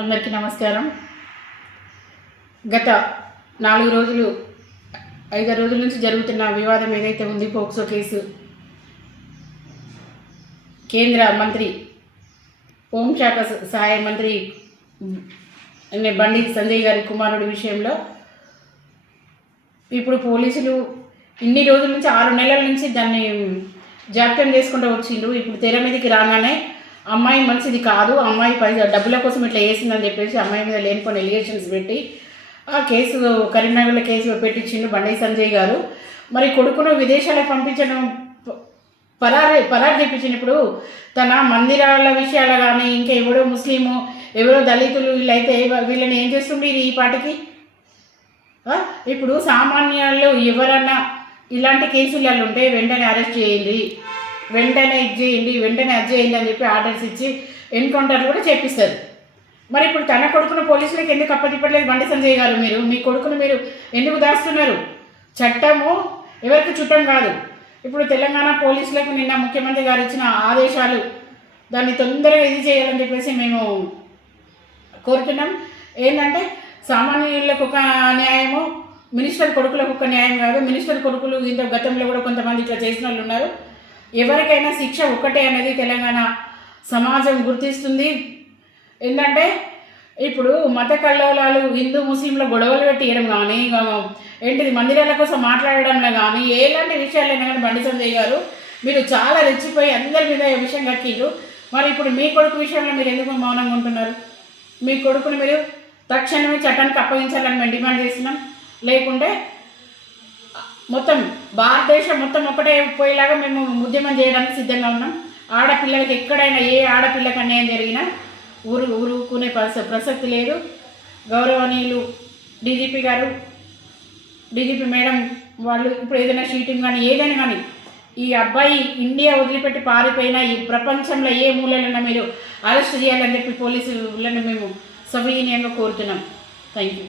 అందరికీ నమస్కారం. గత 4 రోజులు 5 రోజుల నుంచి జరుగుతున్న వివాదం ఏదైతే ఉంది, పోక్సో కేసు, కేంద్ర మంత్రి హోంశాఖ సహాయ మంత్రి బండి సంజయ్ గారి కుమారుడి విషయంలో ఇప్పుడు పోలీసులు ఇన్ని రోజుల నుంచి 6 నెలల నుంచి దాన్ని జాప్యం చేసుకుంటూ వచ్చిండ్రు. ఇప్పుడు తెర మీదకి రాగానే అమ్మాయి మంచిది కాదు, అమ్మాయి డబ్బుల కోసం ఇట్లా వేసిందని చెప్పేసి అమ్మాయి మీద లేనిపోయిన ఎలిగేషన్స్ పెట్టి ఆ కేసు కరీంనగర్లో కేసు పెట్టించిండు బండి సంజయ్ గారు. మరి కొడుకును విదేశాలకు పంపించడం పరారు చెప్పించినప్పుడు తన మందిరాల విషయాలు కానీ ఇంకా ఎవరో ముస్లిము ఎవరో దళితులు వీళ్ళైతే వీళ్ళని ఏం చేస్తుండే ఈ పాటికి. ఇప్పుడు సామాన్యాల్లో ఎవరన్నా ఇలాంటి కేసులలో ఉంటే వెంటనే అరెస్ట్ చేయండి, వెంటనే అది చేయండి అని చెప్పి ఆర్డర్స్ ఇచ్చి ఎన్కౌంటర్ కూడా చేపిస్తారు. మరి ఇప్పుడు తన కొడుకును పోలీసులకు ఎందుకు అప్పచెప్పట్లేదు బండి సంజయ్ గారు? మీ కొడుకును మీరు ఎందుకు దాస్తున్నారు? చట్టము ఎవరికి చుట్టం కాదు. ఇప్పుడు తెలంగాణ పోలీసులకు నిన్న ముఖ్యమంత్రి గారు ఇచ్చిన ఆదేశాలు, దాన్ని తొందరగా ఇది చేయాలని చెప్పేసి మేము కోరుతున్నాం. ఏంటంటే సామాన్యులకు ఒక న్యాయము, మినిస్టర్ కొడుకులకు ఒక న్యాయం కాదు. మినిస్టర్ కొడుకులు ఇంత గతంలో కూడా కొంతమంది ఇట్లా చేసిన వాళ్ళు ఉన్నారు. ఎవరికైనా శిక్ష ఒక్కటే అనేది తెలంగాణ సమాజం గుర్తిస్తుంది. ఏంటంటే ఇప్పుడు మత కల్లోలాలు హిందూ ముస్లింల గొడవలు పెట్టియడం కానీ, ఏంటిది మందిరాల కోసం మాట్లాడడంలో కానీ, ఎలాంటి విషయాలైనా కానీ బండి సంజయ్ గారు మీరు చాలా రెచ్చిపోయి అందరి మీద ఈ విషయం కక్కిండ్రు. మరి ఇప్పుడు మీ కొడుకు విషయంలో మీరు ఎందుకు మౌనంగా ఉంటున్నారు? మీ కొడుకుని మీరు తక్షణమే చట్టానికి అప్పగించాలని మేము డిమాండ్ చేస్తున్నాం. లేకుంటే మొత్తం భారతదేశం మొత్తం ఒకటే పోయేలాగా మేము ఉద్యమం చేయడానికి సిద్ధంగా ఉన్నాం. ఆడపిల్లలకి ఎక్కడైనా ఏ ఆడపిల్లకి అన్యాయం జరిగినా ఊరుకునే ప్రసక్తి లేదు. గౌరవనీయులు డీజీపీ గారు, డీజీపీ మేడం వాళ్ళు ఇప్పుడు ఏదైనా షీటింగ్ కానీ ఏదైనా కానీ ఈ అబ్బాయి ఇండియా వదిలిపెట్టి పారిపోయినా ఈ ప్రపంచంలో ఏ మూలైనా మీరు అరెస్ట్ చేయాలని చెప్పి పోలీసులను మేము సవినీయంగా కోరుతున్నాం. Thank you.